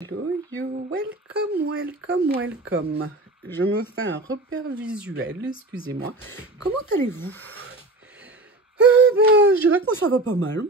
Hello you, welcome. Je me fais un repère visuel, excusez-moi. Comment allez-vous? Je dirais que moi ça va pas mal,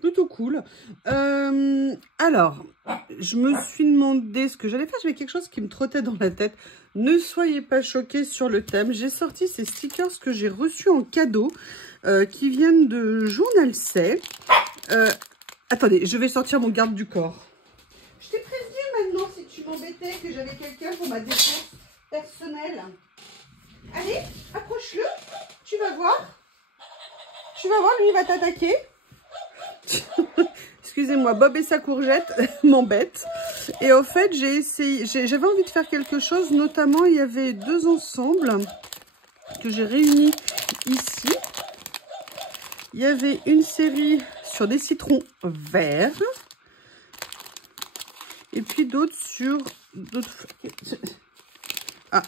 plutôt cool. Alors, je me suis demandé ce que j'allais faire. J'avais quelque chose qui me trottait dans la tête. Ne soyez pas choqués sur le thème. J'ai sorti ces stickers que j'ai reçus en cadeau, qui viennent de Journal C. Attendez, je vais sortir mon garde du corps. Je t'ai prévenu maintenant si tu m'embêtais que j'avais quelqu'un pour ma défense personnelle. Allez, approche-le. Tu vas voir. Lui il va t'attaquer. Excusez-moi, Bob et sa courgette m'embêtent. Et au fait, j'avais envie de faire quelque chose. Notamment, il y avait deux ensembles que j'ai réunis ici. Il y avait une série sur des citrons verts. Et puis d'autres sur d'autres... Ah,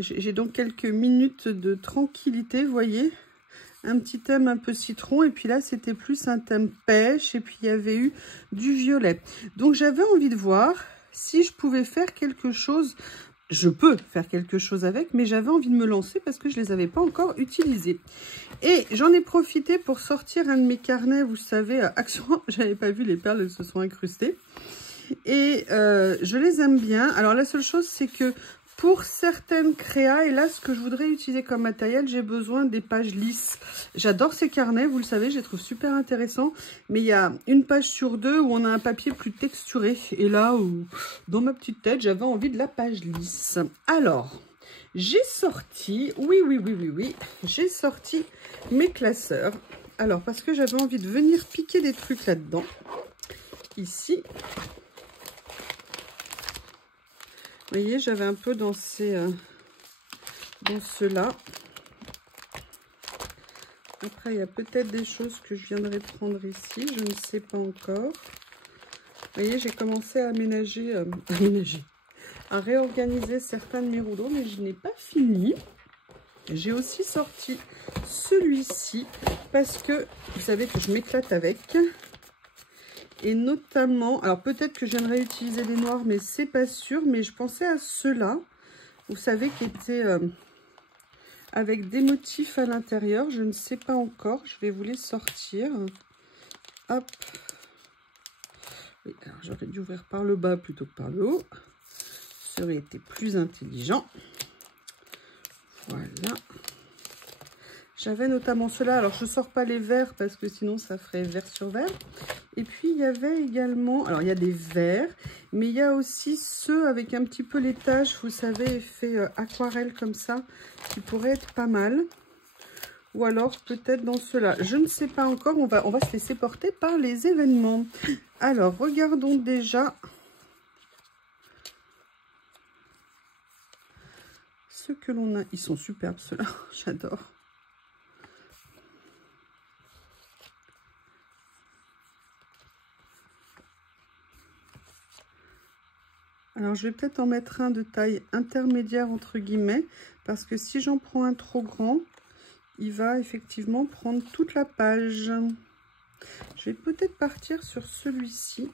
j'ai donc quelques minutes de tranquillité, vous voyez. Un petit thème un peu citron. Et puis là, c'était plus un thème pêche. Et puis, il y avait eu du violet. Donc, j'avais envie de voir si je pouvais faire quelque chose. Je peux faire quelque chose avec, mais j'avais envie de me lancer parce que je ne les avais pas encore utilisés. Et j'en ai profité pour sortir un de mes carnets, vous savez, Action. J'avais pas vu, les perles elles se sont incrustées. Et je les aime bien. Alors la seule chose, c'est que pour certaines créas, et là ce que je voudrais utiliser comme matériel, j'ai besoin des pages lisses. J'adore ces carnets, vous le savez, je les trouve super intéressants. Mais il y a une page sur deux où on a un papier plus texturé. Et là, dans ma petite tête, j'avais envie de la page lisse. Alors, j'ai sorti, oui, j'ai sorti mes classeurs. Alors, parce que j'avais envie de venir piquer des trucs là-dedans. Ici. Vous voyez, j'avais un peu dans ceux-là. Après, il y a peut-être des choses que je viendrai prendre ici. Je ne sais pas encore. Vous voyez, j'ai commencé à à réorganiser certains de mes rouleaux, mais je n'ai pas fini. J'ai aussi sorti celui-ci parce que vous savez que je m'éclate avec. Et notamment, alors peut-être que j'aimerais utiliser des noirs, mais c'est pas sûr. Mais je pensais à ceux-là, vous savez, qui étaient avec des motifs à l'intérieur. Je ne sais pas encore. Je vais vous les sortir. Hop. Oui, alors j'aurais dû ouvrir par le bas plutôt que par le haut. Ça aurait été plus intelligent. Voilà. J'avais notamment ceux-là. Alors, je ne sors pas les verts parce que sinon, ça ferait vert sur vert. Et puis, il y avait également... Alors, il y a des verts, mais il y a aussi ceux avec un petit peu les taches, vous savez, effet aquarelle comme ça, qui pourraient être pas mal. Ou alors, peut-être dans ceux-là. Je ne sais pas encore. On va se laisser porter par les événements. Alors, regardons déjà ce que l'on a. Ils sont superbes, ceux-là. J'adore. Alors, je vais peut-être en mettre un de taille intermédiaire, entre guillemets, parce que si j'en prends un trop grand, il va effectivement prendre toute la page. Je vais peut-être partir sur celui-ci.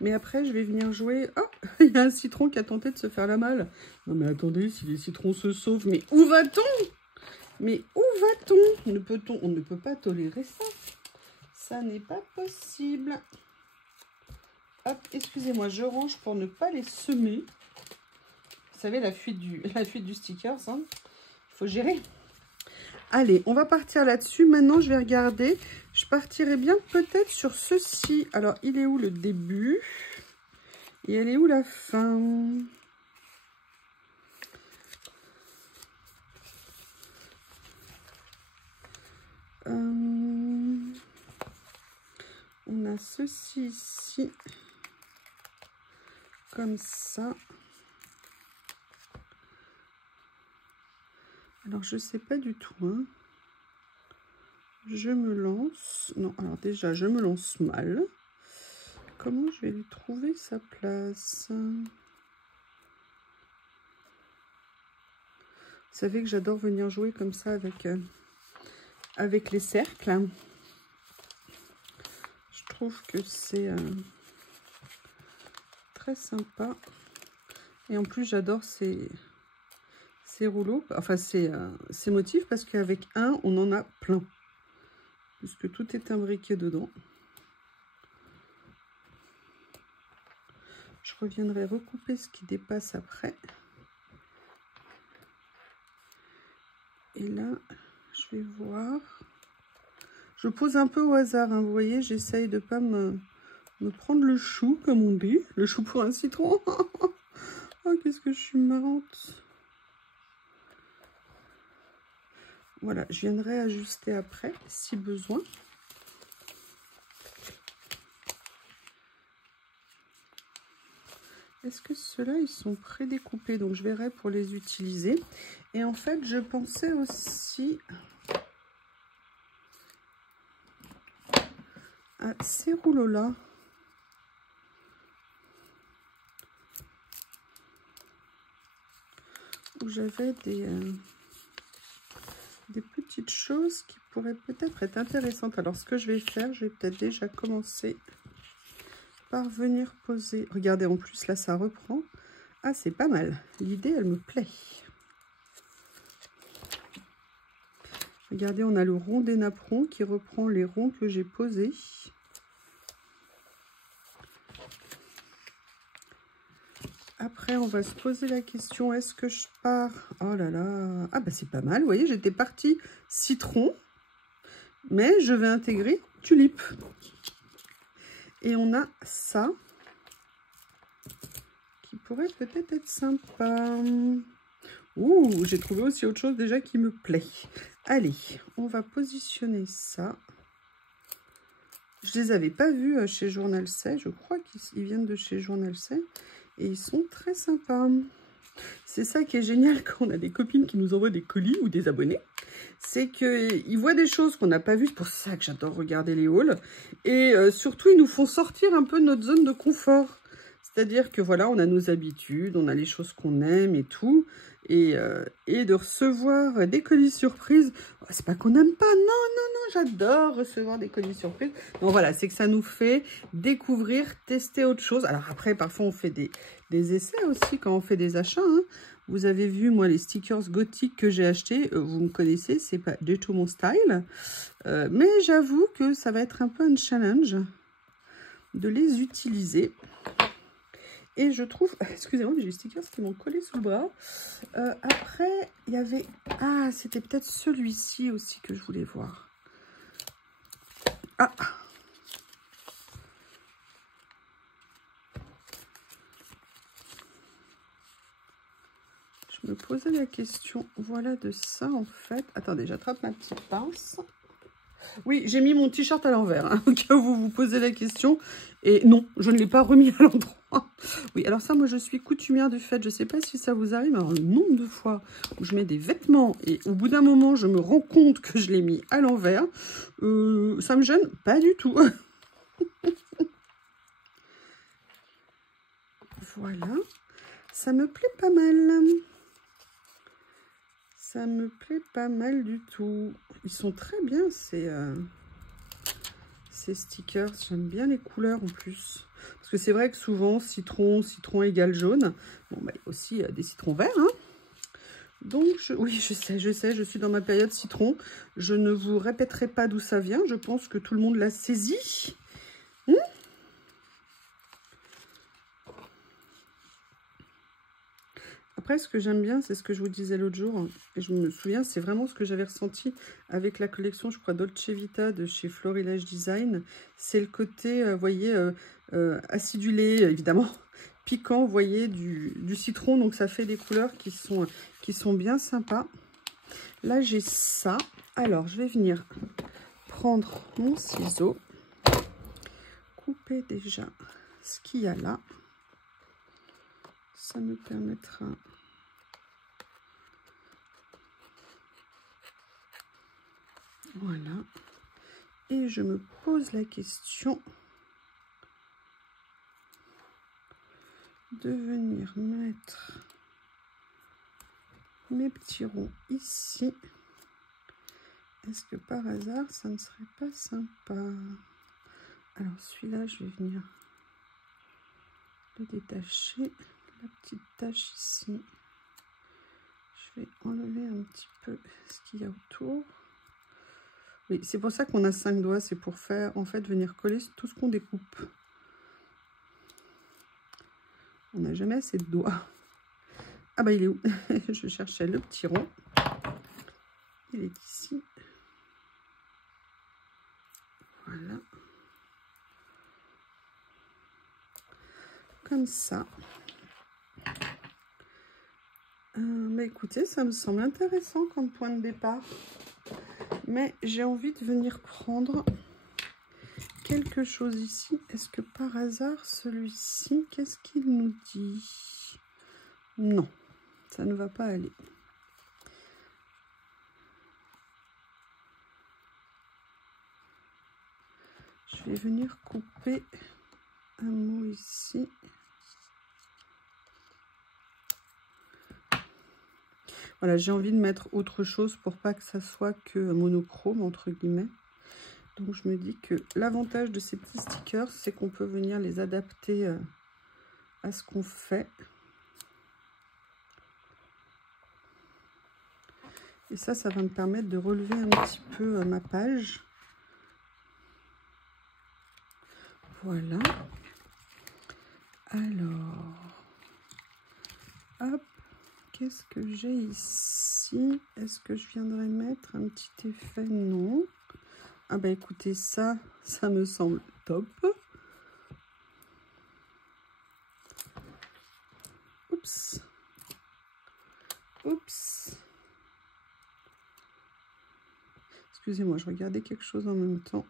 Mais après, je vais venir jouer... Oh, il y a un citron qui a tenté de se faire la malle. Non, mais attendez, si les citrons se sauvent, mais où va-t-on? Mais où va-t-on? On ne peut pas tolérer ça. Ça n'est pas possible. Hop, excusez-moi, je range pour ne pas les semer. Vous savez, la fuite du sticker, ça, il faut gérer. Allez, on va partir là-dessus. Maintenant, je vais regarder. Je partirai bien peut-être sur ceci. Alors, il est où le début? Et elle est où la fin? On a ceci ici. Comme ça. Alors, je sais pas du tout. Hein. Je me lance. Non, alors déjà, je me lance mal. Comment je vais lui trouver sa place? Vous savez que j'adore venir jouer comme ça avec les cercles. Je trouve que c'est très sympa. Et en plus, j'adore ces rouleaux, enfin ces motifs, parce qu'avec un, on en a plein. Puisque tout est imbriqué dedans. Je reviendrai recouper ce qui dépasse après. Et là, je vais voir. Je pose un peu au hasard, hein, vous voyez, j'essaye de ne pas me prendre le chou, comme on dit. Le chou pour un citron. Oh, qu'est-ce que je suis marrante. Voilà, je viendrai ajuster après, si besoin. Est-ce que ceux-là, ils sont prédécoupés? Donc, je verrai pour les utiliser. Et en fait, je pensais aussi à ces rouleaux-là. Où j'avais des petites choses qui pourraient peut-être être intéressantes. Alors, ce que je vais faire, je vais peut-être déjà commencer par venir poser. Regardez, en plus, là, ça reprend. Ah, c'est pas mal. L'idée, elle me plaît. Regardez, on a le rond des napperons qui reprend les ronds que j'ai posés. Après, on va se poser la question, est-ce que je pars? Oh là là. Ah, bah, c'est pas mal. Vous voyez, j'étais partie citron, mais je vais intégrer tulipe. Et on a ça, qui pourrait peut-être être sympa. Ouh, j'ai trouvé aussi autre chose déjà qui me plaît. Allez, on va positionner ça. Je les avais pas vus chez Journal C. Je crois qu'ils viennent de chez Journal C. Et ils sont très sympas. C'est ça qui est génial quand on a des copines qui nous envoient des colis ou des abonnés. C'est qu'ils voient des choses qu'on n'a pas vues. C'est pour ça que j'adore regarder les hauls. Et surtout, ils nous font sortir un peu de notre zone de confort. C'est-à-dire que voilà, on a nos habitudes, on a les choses qu'on aime et tout. Et de recevoir des colis surprises, c'est pas qu'on n'aime pas, non, non, non, j'adore recevoir des colis surprises. Donc voilà, c'est que ça nous fait découvrir, tester autre chose. Alors après, parfois on fait des essais aussi quand on fait des achats. Hein. Vous avez vu, moi, les stickers gothiques que j'ai achetés, vous me connaissez, c'est pas du tout mon style. Mais j'avoue que ça va être un peu un challenge de les utiliser. Et je trouve, excusez-moi, mais j'ai les stickers qui m'ont collé sous le bras. Après, il y avait, ah, c'était peut-être celui-ci aussi que je voulais voir. Ah, je me posais la question, voilà, de ça en fait. Attendez, j'attrape ma petite pince. Oui, j'ai mis mon t-shirt à l'envers, hein, au cas où vous vous posez la question. Et non, je ne l'ai pas remis à l'endroit. Oui, alors ça, moi, je suis coutumière du fait. Je ne sais pas si ça vous arrive, mais alors, le nombre de fois où je mets des vêtements et au bout d'un moment, je me rends compte que je l'ai mis à l'envers, ça me gêne pas du tout. Voilà, ça me plaît pas mal. Ça me plaît pas mal du tout. Ils sont très bien, ces stickers. J'aime bien les couleurs en plus. Parce que c'est vrai que souvent, citron égale jaune. Bon, bah, il y a aussi des citrons verts. Hein. Donc, oui, je sais, je suis dans ma période citron. Je ne vous répéterai pas d'où ça vient. Je pense que tout le monde l'a saisi. Après, ce que j'aime bien, c'est ce que je vous disais l'autre jour, et je me souviens, c'est vraiment ce que j'avais ressenti avec la collection, je crois, Dolce Vita de chez Florilège Design. C'est le côté, vous voyez, acidulé, évidemment, piquant, vous voyez, du citron. Donc, ça fait des couleurs qui sont bien sympas. Là, j'ai ça. Alors, je vais venir prendre mon ciseau, couper déjà ce qu'il y a là. Ça me permettra... Voilà. Et je me pose la question de venir mettre mes petits ronds ici. Est-ce que par hasard, ça ne serait pas sympa? Alors, celui-là, je vais venir le détacher. La petite tache ici. Je vais enlever un petit peu ce qu'il y a autour. Oui, c'est pour ça qu'on a 5 doigts. C'est pour faire, en fait, venir coller tout ce qu'on découpe. On n'a jamais assez de doigts. Ah bah, il est où? Je cherchais le petit rond. Il est ici. Voilà. Comme ça. Bah écoutez, ça me semble intéressant comme point de départ. Mais j'ai envie de venir prendre quelque chose ici. Est-ce que par hasard, celui-ci, qu'est-ce qu'il nous dit? Non, ça ne va pas aller. Je vais venir couper un mot ici. Voilà, j'ai envie de mettre autre chose pour pas que ça soit que monochrome, entre guillemets. Donc, je me dis que l'avantage de ces petits stickers, c'est qu'on peut venir les adapter à ce qu'on fait. Et ça va me permettre de relever un petit peu ma page. Voilà. Alors, hop. Qu'est-ce que j'ai ici? Est-ce que je viendrais mettre un petit effet? Non. Ah bah écoutez, ça me semble top. Oups. Oups. Excusez-moi, je regardais quelque chose en même temps.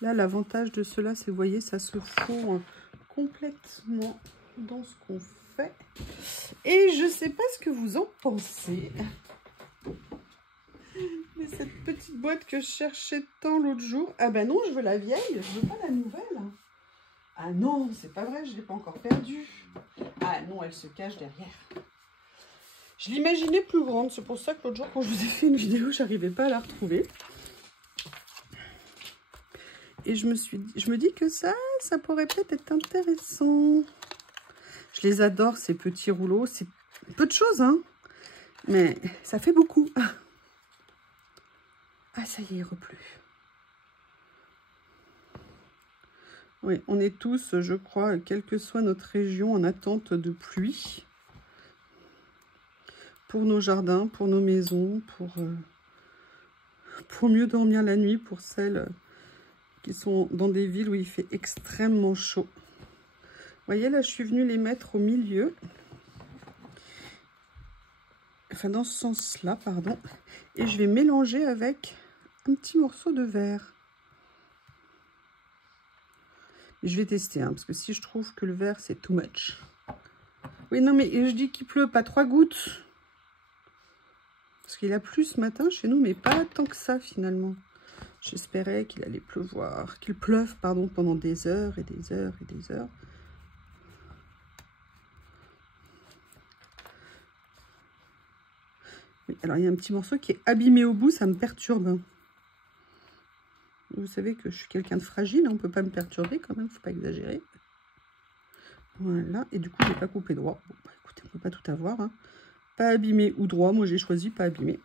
Là, l'avantage de cela, c'est, vous voyez, ça se fond complètement dans ce qu'on fait. Et je ne sais pas ce que vous en pensez. Mais cette petite boîte que je cherchais tant l'autre jour. Ah ben non, je veux la vieille, je veux pas la nouvelle. Ah non, c'est pas vrai, je ne l'ai pas encore perdue. Ah non, elle se cache derrière. Je l'imaginais plus grande, c'est pour ça que l'autre jour, quand je vous ai fait une vidéo, j'arrivais pas à la retrouver. Et je me dis que ça pourrait peut-être être intéressant. Je les adore, ces petits rouleaux. C'est peu de choses, hein. Mais ça fait beaucoup. Ah, ça y est, replu. Oui, on est tous, je crois, quelle que soit notre région, en attente de pluie. Pour nos jardins, pour nos maisons, pour mieux dormir la nuit, pour celles qui sont dans des villes où il fait extrêmement chaud. Vous voyez, là, je suis venue les mettre au milieu. Enfin, dans ce sens-là, pardon. Et je vais mélanger avec un petit morceau de verre. Je vais tester, hein, parce que si je trouve que le vert, c'est too much. Oui, non, mais je dis qu'il pleut, pas 3 gouttes. Parce qu'il a plu ce matin chez nous, mais pas tant que ça, finalement. J'espérais qu'il allait pleuvoir, qu'il pleuve, pardon, pendant des heures et des heures et des heures. Oui, alors, il y a un petit morceau qui est abîmé au bout, ça me perturbe. Vous savez que je suis quelqu'un de fragile, on ne peut pas me perturber quand même, il ne faut pas exagérer. Voilà, et du coup, je n'ai pas coupé droit. Bon, bah, écoutez, on ne peut pas tout avoir. Hein. Pas abîmé ou droit, moi j'ai choisi pas abîmé.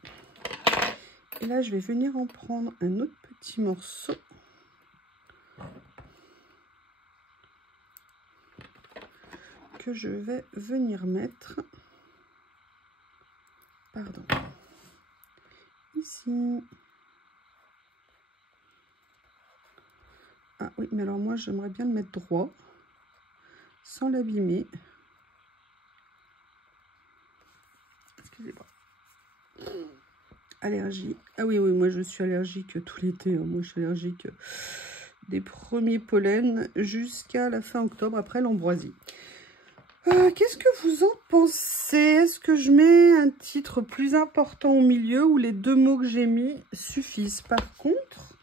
Et là, je vais venir en prendre un autre petit morceau. Que je vais venir mettre. Pardon. Ici. Ah oui, mais alors moi, j'aimerais bien le mettre droit. Sans l'abîmer. Excusez-moi. Allergie. Ah oui, moi je suis allergique tout l'été. Hein. Moi je suis allergique des premiers pollens jusqu'à la fin octobre, après l'ambroisie. Qu'est-ce que vous en pensez? Est-ce que je mets un titre plus important au milieu ou les 2 mots que j'ai mis suffisent? Par contre,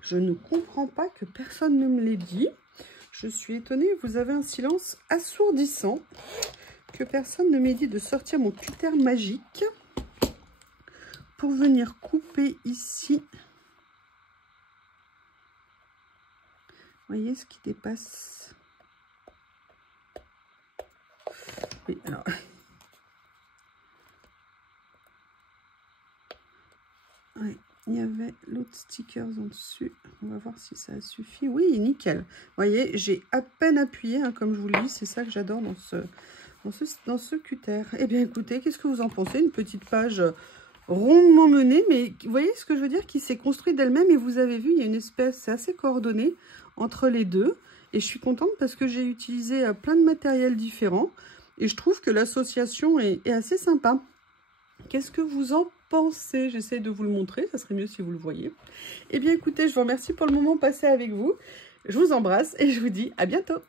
je ne comprends pas que personne ne me l'ait dit. Je suis étonnée, vous avez un silence assourdissant. Que personne ne m'ait dit de sortir mon cutter magique pour venir couper ici. Vous voyez ce qui dépasse? Oui, alors... Oui, il y avait l'autre stickers en dessus. On va voir si ça suffit. Oui, nickel. Vous voyez, j'ai à peine appuyé, hein, comme je vous le dis. C'est ça que j'adore dans ce cutter. Eh bien, écoutez, qu'est-ce que vous en pensez? Une petite page rondement menée, mais vous voyez ce que je veux dire, qui s'est construite d'elle-même. Et vous avez vu, il y a une espèce, c'est assez coordonné entre les deux. Et je suis contente parce que j'ai utilisé plein de matériel différents. Et je trouve que l'association est assez sympa. Qu'est-ce que vous en pensez? J'essaie de vous le montrer, ça serait mieux si vous le voyez. Eh bien écoutez, je vous remercie pour le moment passé avec vous. Je vous embrasse et je vous dis à bientôt.